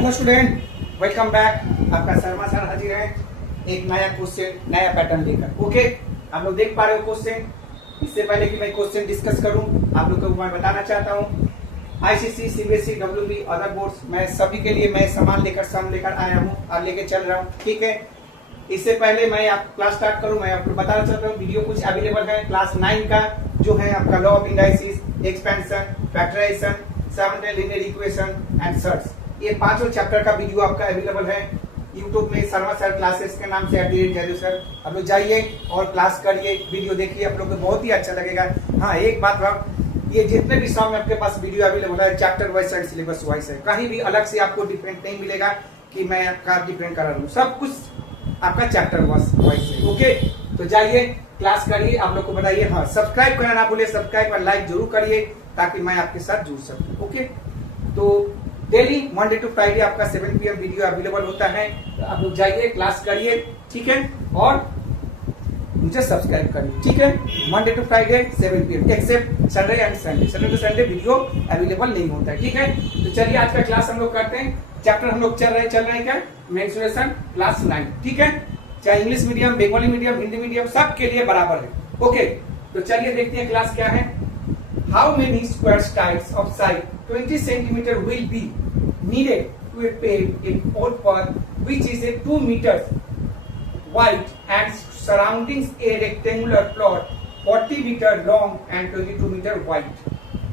Hello student, welcome back. आपका Sharma sir हाजिर है एक नया क्वेश्चन, नया पैटर्न लेकर। ओके, आप लोग देख पा रहे हो क्वेश्चन। इससे पहले कि मैं क्वेश्चन डिस्कस करूं, आप लोग को मैं बताना चाहता हूं ICSE, CBSE, WB, other boards, मैं सभी के लिए मैं सामान लेकर आया हूं और लेके चल रहा हूं। ठीक है, इससे पहले मैं आप क्लास स्टार्ट करूं, मैं आपको बताना चाहता हूं वीडियो कुछ अवेलेबल है क्लास 9 का, जो है आपका law of indices, expansion, factorisation, 7 linear equation and search. ये पांचों चैप्टर का वीडियो आपका अवेलेबल है यूट्यूब में शर्मा सर क्लासेस के नाम से @जयलू सर। आप लोग जाइए और क्लास करिए, वीडियो देखिए, आप लोग को बहुत ही अच्छा लगेगा। हाँ, एक बात, ये जितने भी सॉन्ग आपके पास वीडियो अवेलेबल है chapter wise and syllabus wise है, कहीं भी अलग से आपको डिफरेंट नहीं मिलेगा कि मैं आपका डिफरेंट करा रहा हूँ, सब कुछ आपका चैप्टर वाइज है। ओके, तो जाइए क्लास करिए, आप लोग को बताइए। हाँ, सब्सक्राइब करना ना भूलिए, सब्सक्राइब और लाइक जरूर करिए ताकि मैं आपके साथ जुड़ सकूं। ओके, तो डेली मंडे टू फ्राइडे आपका 7 PM वीडियो अवेलेबल होता है, तो आप लोग जाइए क्लास करिए, ठीक है, और मुझे सब्सक्राइब करिए। ठीक है, Monday to Friday 7 PM except Sunday and Sunday, Sunday to Sunday video available नहीं होता है। ठीक है, तो चलिए आज का क्लास हम लोग करते हैं। चैप्टर हम लोग चल रहे हैं क्या, मेंस्ट्रुएशन क्लास 9। ठीक है, चाहे English medium, Bengali medium, Hindi medium, सबके लिए बराबर है। ओके, तो चलिए देखते हैं क्लास क्या है। How many square tiles of side 20 centimeter will be needed to pave a footpath which is a 2 meters wide and surrounding a rectangular plot 40 meter long and 22 meter wide।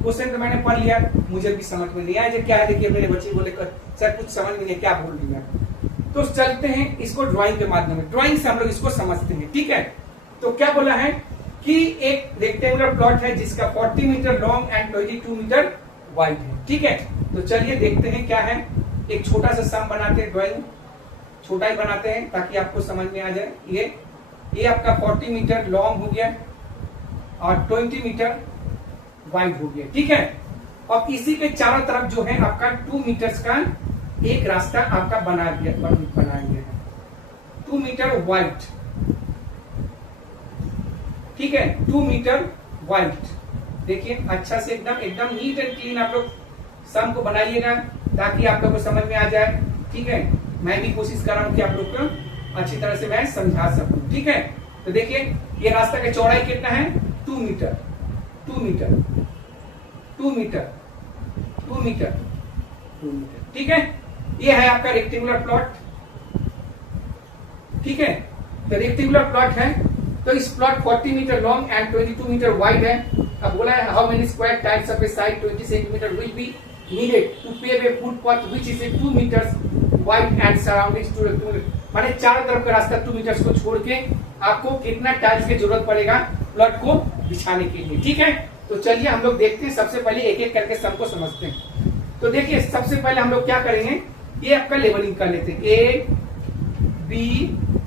Question तो मैंने पढ़ लिया, मुझे भी समझ में नहीं आया जो क्या है। देखिए मेरे बच्चे बोले सर कुछ समझ में नहीं, क्या बोल रही है। तो चलते हैं इसको ड्राइंग के माध्यम में, ड्राइंग से हम लोग इसको समझते हैं। ठीक है, तो क्या बोला है कि एक रेक्टेंगुलर प्लॉट है जिसका 40 metre long and 22 metre wide है। ठीक है, तो चलिए देखते हैं क्या है। एक छोटा सा सम बनाते हैं, ड्राइंग छोटा ही बनाते हैं ताकि आपको समझ में आ जाए। ये आपका 40 मीटर लॉन्ग हो गया और 20 मीटर वाइड हो गया। ठीक है, और इसी के चारों तरफ जो है आपका 2 मीटर्स का एक रास्ता आपका बनाएंगे 2 मीटर वाइड। ठीक है, 2 मीटर वाइड। देखिए अच्छा से एकदम नीट एंड क्लीन आप लोग सम को बनाइएगा ताकि आप लोग को समझ में आ जाए। ठीक है, मैं भी कोशिश कर रहा हूं कि आप लोग को अच्छी तरह से मैं समझा सकूं। ठीक है, तो देखिए ये रास्ता का चौड़ाई कितना है, 2 metre, 2 metre, 2 metre, 2 metre, 2 metre. ठीक है, ये है आपका रेक्टेंगुलर प्लॉट। ठीक है, तो रेक्टेंगुलर प्लॉट है, तो इस plot 40 metre long and 22 metre wide है। अब बोला है how many square tiles of a side 20 centimetre will be needed to pave a footpath which is 2 metres wide and surroundings to माने चारों तरफ का रास्ता 2 मीटर्स को छोड़ के आपको कितना टाइल्स की जरूरत पड़ेगा प्लॉट को बिछाने के लिए। ठीक है, तो चलिए हम लोग देखते हैं, सबसे पहले एक एक करके सबको समझते हैं। तो देखिए सबसे पहले हम लोग क्या करेंगे, ये आपका लेबलिंग कर लेते हैं, A B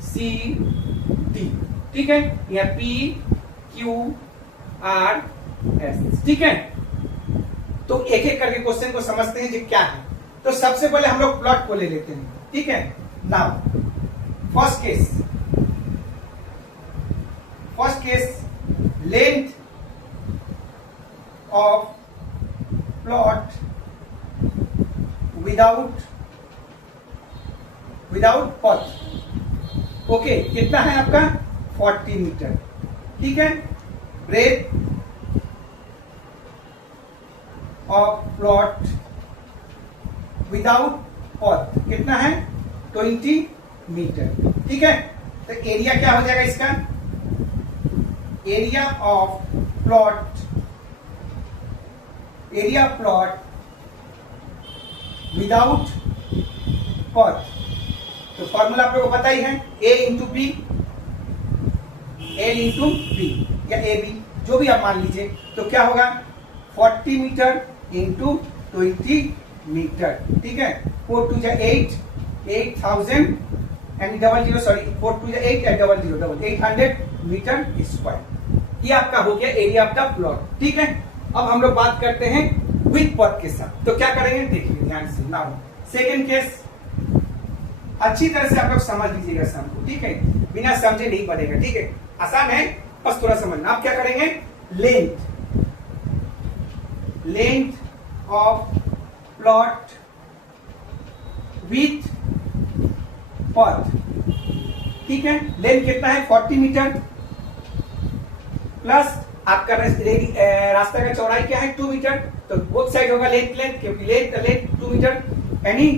C D। ठीक है, यहाँ P Q R S। ठीक है, तो एक एक करके क्वेश्चन को समझते हैं जी क्या है। तो सबसे पहले हम लोग प्लॉट को ले लेते हैं। ठीक है, now first case length of plot without पथ। ओके, कितना है आपका 40 मीटर। ठीक है, ब्रेथ ऑफ प्लॉट विदाउट पथ कितना है 20 मीटर। ठीक है, तो एरिया क्या हो जाएगा इसका, एरिया प्लॉट विदाउट पथ। तो फॉर्मूला आप लोगों को पता ही है, A into B, L into B या AB, जो भी आप मान लीजिए। तो क्या होगा 40 मीटर इंटू 20 मीटर। ठीक है, 4 2 8, 8000 एंड 00 सॉरी 4 2 8 या 00 800 मीटर स्क्वायर। ये आपका हो गया एरिया आपका प्लॉट। ठीक है, अब हम लोग बात करते हैं विथ पथ के साथ। तो क्या करेंगे देखिए ध्यान से। नाउ सेकेंड केस, अच्छी तरह से आप लोग समझ लीजिएगा सम को। ठीक है, बिना समझे नहीं बनेगा। ठीक है, आसान है, बस थोड़ा समझना। आप क्या करेंगे, लेंथ ऑफ प्लॉट विथ पथ, ठीक है। लेंथ कितना है 40 मीटर प्लस आपका रास्ता का चौड़ाई क्या है 2 मीटर, तो बोथ साइड होगा लेंथ लेंथ, क्योंकि लेंथ 2 मीटर यानी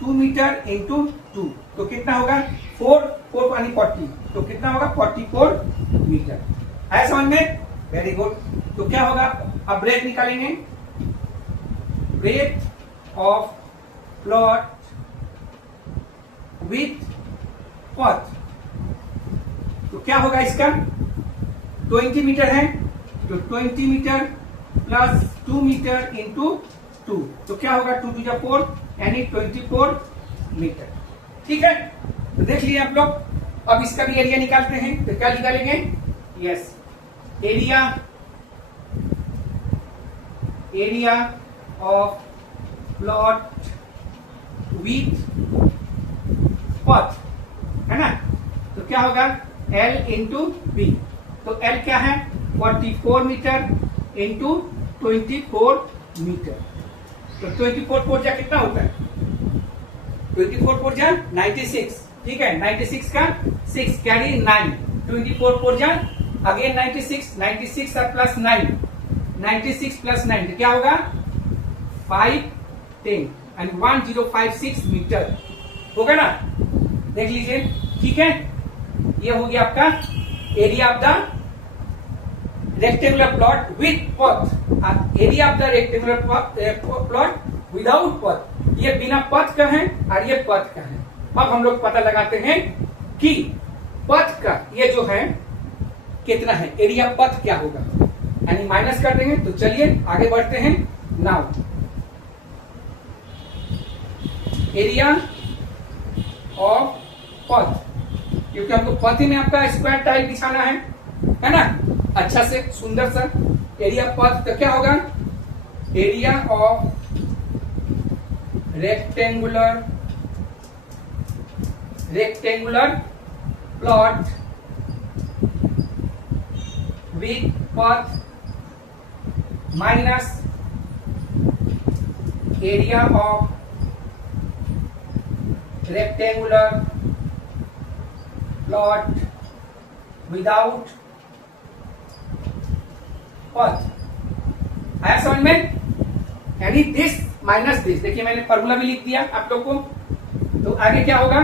2 मीटर इंटू 2, तो कितना होगा 4 यानी 40, तो कितना होगा 44 मीटर। आया समझ में? Very good. तो क्या होगा, अब ब्रेथ निकालेंगे, ब्रेथ ऑफ प्लॉट विथ पथ, तो क्या होगा इसका 20 मीटर है, तो 20 मीटर प्लस 2 मीटर इंटू 2, तो क्या होगा 2 टू 4 यानी 24 मीटर, ठीक है। तो देख लिए आप लोग। अब इसका भी एरिया निकालते हैं, तो क्या निकालेंगे, yes, area of plot with पथ, है ना, तो क्या होगा L इंटू बी, तो L क्या है 44 मीटर इंटू 24 मीटर, तो 24 फोर जा कितना होता है 24 फोर जा 96, ठीक है, 96 का 6 कैरी 9, 24 फोर जा अगेन 96 और प्लस 9, 96 प्लस 9 तो क्या होगा 510 एंड 1056 मीटर होगा ना, देख लीजिए, ठीक है। ये हो गया आपका area of the rectangular plot with path, area of the rectangular plot without path, ये बिना पथ का है और ये पथ का है। अब हम लोग पता लगाते हैं कि पथ का ये जो है कितना है, एरिया पथ क्या होगा, यानी माइनस कर देंगे। तो चलिए आगे बढ़ते हैं। नाउ एरिया ऑफ पथ, क्योंकि हमको पथ ही में आपका स्क्वायर टाइल बिछाना है ना, अच्छा से सुंदर सा एरिया पथ, तो क्या होगा area of rectangular plot with path minus area of rectangular plot without path. आया समझ में? यानी दिस माइनस दिस, देखिए मैंने फॉर्मूला भी लिख दिया आप लोग को। तो आगे क्या होगा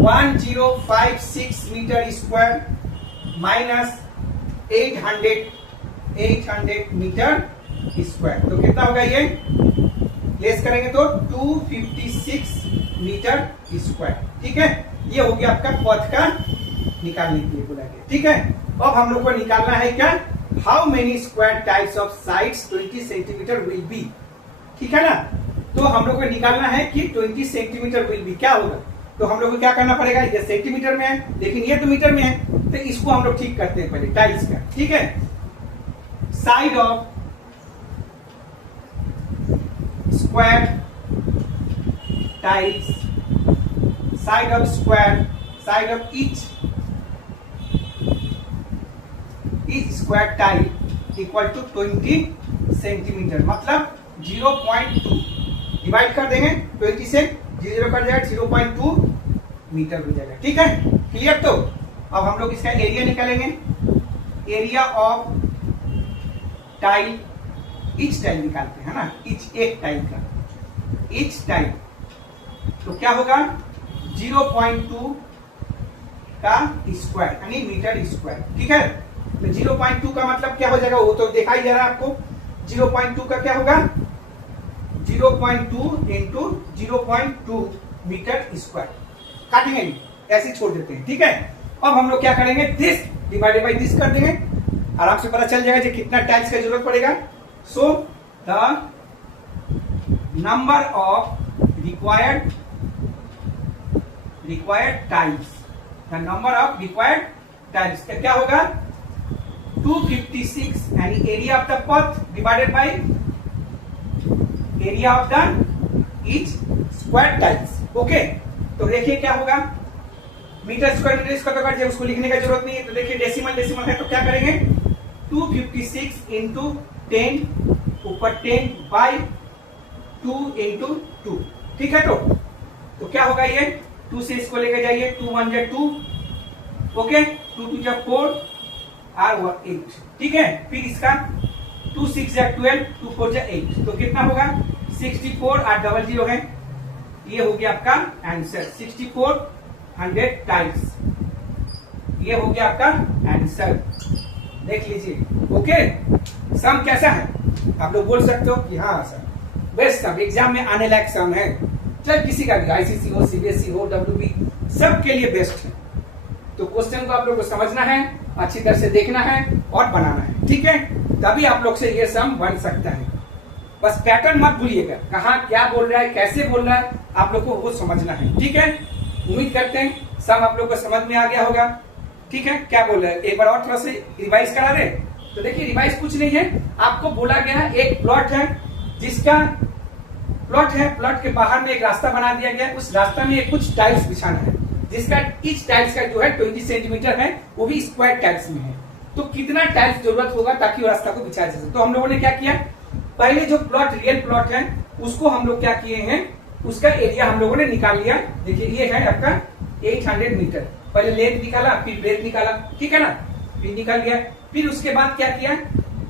1056 metre square minus 800 metre square, तो कितना होगा ये लेस करेंगे तो 256 मीटर स्क्वायर, ठीक है। ये हो गया आपका पथ का निकालने के लिए बोला गया, ठीक है। अब हम लोग को निकालना है क्या, how many square types of sides 20 centimetre will B, ठीक है ना। तो हम लोग को निकालना है कि 20 सेंटीमीटर विल बी क्या होगा, तो हम लोग को क्या करना पड़ेगा, ये सेंटीमीटर में है लेकिन ये तो मीटर में है, तो इसको हम लोग ठीक करते हैं पहले टाइल्स का, ठीक है। Side of square tiles, side of square, side of each square tile equal to 20 centimetre, मतलब 0.2 डिवाइड कर देंगे 20 से, 0 कर जाएगा 0.2 मीटर हो जाएगा, ठीक है। क्लियर? तो अब हम लोग इसका एरिया निकालेंगे, area of tile, each tile निकालते हैं ना, ईच एक टाइल का, ईच टाइल, तो क्या होगा 0.2 का स्क्वायर यानी मीटर स्क्वायर, ठीक है। तो 0.2 का मतलब क्या हो जाएगा, वो तो दिखाई दे रहा है आपको। 0.2 का क्या होगा 0.2 इंटू 0.2 मीटर स्क्वायर, काटेंगे नहीं, ऐसे छोड़ देते हैं, ठीक है। अब हम लोग क्या करेंगे, दिस डिवाइडेड बाई दिस कर देंगे, आराम से पता चल जाएगा कि कितना टाइल्स का जरूरत पड़ेगा। So the number of required tiles, the number of required tiles क्या होगा 256 यानी area of the path divided by area of the each square tiles, okay. तो देखिए क्या होगा, मीटर स्क्वायर मीटर स्क्वायर तो कट जाए, उसको लिखने की जरूरत नहीं है। तो देखिए डेसिमल है, तो क्या करेंगे 256 इंटू 10 ऊपर 10 बाई 2 इंटू 2। ठीक है, तो क्या होगा ये 2 से इसको लेके जाइए, 2 1 जा 2, ओके, 2 2 जा 4 और 8। ठीक है, फिर इसका 2 6 जा 12, 2 4 जा 8, तो कितना होगा 64 और डबल 0 है, ये हो गया आपका आंसर 6400 टाइम्स, ये हो गया आपका आंसर। देख लीजिए, ओके। सम कैसा है, आप लोग बोल सकते हो कि हाँ सर बेस्ट सम, एग्जाम में आने लायक सम है, चाहे किसी का भी, आईसीसी हो, सीबीएसई हो, डब्ल्यूबी, सबके लिए बेस्ट है। तो क्वेश्चन को आप लोग को समझना है, अच्छी तरह से देखना है और बनाना है, ठीक है, तभी आप लोग से ये सम बन सकता है। बस पैटर्न मत भूलिएगा, कहाँ क्या बोल रहा है, कैसे बोल रहा है, आप लोग को वो समझना है, ठीक है। उम्मीद करते हैं सम आप लोग को समझ में आ गया होगा, ठीक है। क्या बोल रहे हैं, एक बार और थोड़ा सा रिवाइज करा दे। तो देखिए, रिवाइज कुछ नहीं है, आपको बोला गया है एक प्लॉट है, जिसका प्लॉट है, प्लॉट के बाहर में एक रास्ता बना दिया गया, उस रास्ता में कुछ टाइल्स बिछाना है, जिसका ईच टाइल्स का जो है 20 सेंटीमीटर है, वो भी स्क्वायर टाइल्स में है। तो कितना टाइल्स जरूरत होगा ताकि वो रास्ता को बिछाया जा सके। तो हम लोगों ने क्या किया, पहले जो प्लॉट रियल प्लॉट है उसको हम लोग क्या किए हैं, उसका एरिया हम लोगों ने निकाल लिया। देखिए, ये है आपका 800 मीटर, पहले लेंथ निकाला, फिर ब्रेथ निकाला, ठीक है ना, फिर निकाल गया। फिर उसके बाद क्या किया,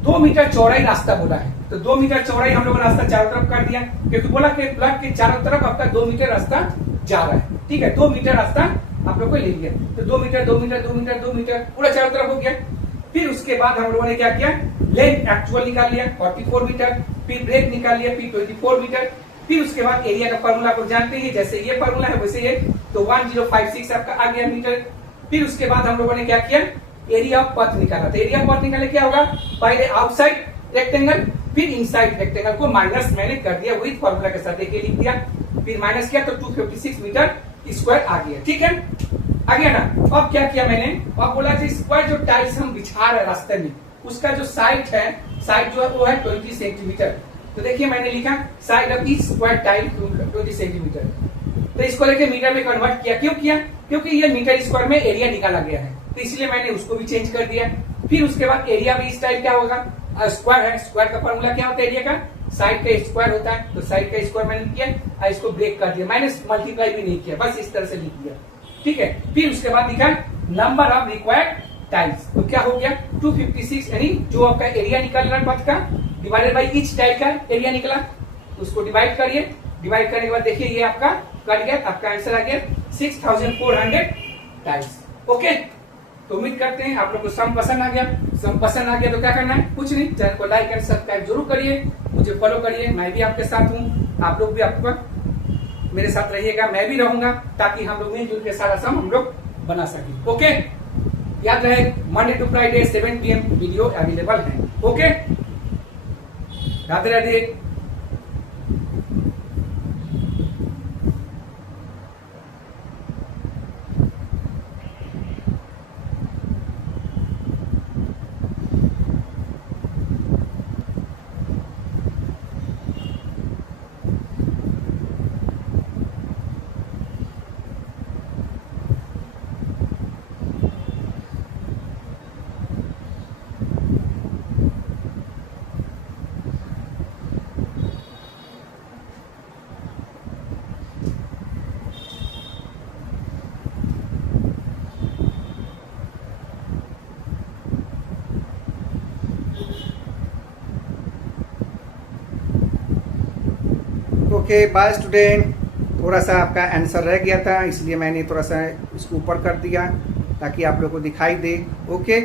2 मीटर चौड़ाई रास्ता बोला है, तो 2 मीटर चौड़ाई हम लोग ने रास्ता चारों तरफ कर दिया, क्योंकि बोला कि प्लॉट के चारों तरफ आपका 2 मीटर रास्ता जा रहा है, ठीक है। 2 मीटर रास्ता आप लोग को ले लिया, तो 2 मीटर 2 मीटर 2 मीटर 2 मीटर पूरा चारों तरफ हो गया। फिर उसके बाद हम लोगों ने क्या किया, लेंथ एक्चुअल निकाल लिया 44 मीटर, फिर ब्रेथ निकाल लिया, फिर 24 मीटर। फिर उसके बाद एरिया का फॉर्मूला आप जानते हैं, जैसे ये फॉर्मूला है वैसे ये, तो 1056 आपका आ गया मीटर। फिर उसके बाद हम लोगों ने क्या किया, एरिया ऑफ पथ निकाला। तो एरिया ऑफ पथ निकाले क्या होगा, पहले आउटसाइड रेक्टेंगल, फिर इनसाइड रेक्टेंगल को माइनस मैंने कर दिया, वही फॉर्मूला के साथ एक लिख दिया, फिर माइनस किया तो 256 मीटर स्क्वायर आ गया, ठीक है, आ गया ना। अब क्या किया मैंने, अब बोला जी स्क्वायर जो टाइल्स हम बिछा रहे रास्ते में, उसका जो साइड है, साइड जो है वो है 20 सेंटीमीटर। तो देखिए मैंने लिखा side of each square tile 20 centimetre, तो इसको लेके मीटर में कन्वर्ट किया। क्यों किया, क्योंकि ये मीटर स्क्वायर में एरिया निकाला गया है, तो इसलिए मैंने उसको भी चेंज कर दिया। फिर उसके बाद एरिया भी इस टाइप क्या होगा, स्क्वायर है, स्क्वायर का फॉर्मूला क्या होता है एरिया का, साइड का स्क्वायर होता है, तो साइड का स्क्वायर मैंने किया और इसको ब्रेक कर दिया, मैंने मल्टीप्लाई भी नहीं किया, बस इस तरह से लिख दिया, ठीक है। फिर उसके बाद लिखा नंबर ऑफ रिक्वायर्ड टाइल्स, तो क्या हो गया 256, यानी जो आपका एरिया निकल रहा है पथ का डिवाइडेड बाई ईच टाइल का एरिया निकला, उसको डिवाइड करिए, डिवाइड करने के बाद देखिए ये आपका कट गया, आपका आंसर आ गया 6400 टाइल्स, ओके। तो उम्मीद करते हैं आप लोग को सम पसंद आ गया। सम पसंद आ गया तो क्या करना है, कुछ नहीं, चैनल को लाइक एंड सब्सक्राइब जरूर करिए, मुझे फॉलो करिए, मैं भी आपके साथ हूँ, आप लोग भी आपका मेरे साथ रहिएगा, मैं भी रहूंगा, ताकि हम लोग मिलजुल के सारा सम हम लोग बना सके, ओके। याद रहे Monday to Friday 7 PM video available है, okay. Radhe Radhe. Okay bye student, थोड़ा सा आपका आंसर रह गया था, इसलिए मैंने थोड़ा सा इसको ऊपर कर दिया ताकि आप लोग को दिखाई दे, ओके।